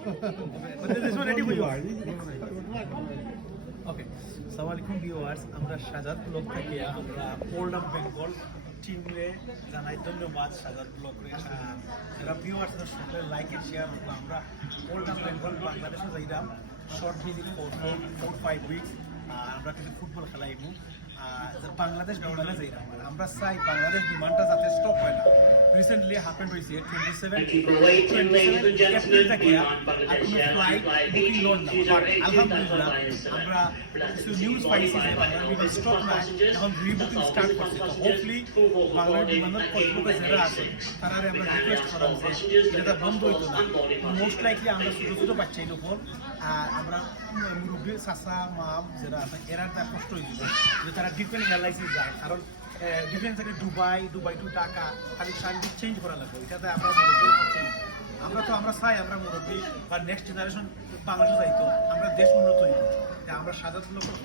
ওকে, আসসালামু আলাইকুম ভিউয়ার্স। আমরা শাহজাদ ব্লগ থেকে আমরা ওল্ড অফ বেঙ্গল টিমে জানাই ধন্যবাদ। শাহজাদ ব্লগরে যারা ভিউয়ার্স সকলে লাইক এন্ড শেয়ার করবো। আমরা ওল্ড অফ বেঙ্গল বাংলাদেশে যাইলাম শর্ট ভিজিট 4-5 উইকস। আমরা কিছু ফুটবল খেলাইব বাংলাদেশ বিমানে যাইলাম। আমরা চাই বাংলাদেশ বিমানটা যাতে স্টপ হয় না। রিসেন্টলি হ্যাপেন্ড হয়েছে 27 এপ্রিল থেকে আর কোনো ফ্লাইট বুকিং লোড না। আলহামদুলিল্লাহ আমরা কিছু নিউজ পাইছি যে বাংলাদেশ বিমান স্টপ না, এখন রিবুকিং স্টার্ট করছে। তো হোপফুলি বাংলাদেশ বিমানের কর্তৃপক্ষ যারা আছে তারা আমরা রিকোয়েস্ট করা যে যেটা বন্ধ হইতো না। মোস্ট লাইকলি আমরা ছোটো ছোটো বাচ্চাই লোক আর আমরা মুরব্বী চাচা মাম যারা আছে এরা তার কষ্ট হয়েছিল যে তারা ডিফেন্স এয়ারলাইন্সে যায়, কারণ ডিফেন্স থেকে দুবাই টু ঢাকা খালি ট্রানজিট চেঞ্জ করা লাগবে। এটাতে আমরা মুরব্বীর পক্ষে আমরা চাই আমরা মুরব্বী বা নেক্সট জেনারেশন বাংলাদেশে যাইতো, আমরা দেশ উন্নত হইত। আমরা সাধারণ লোকের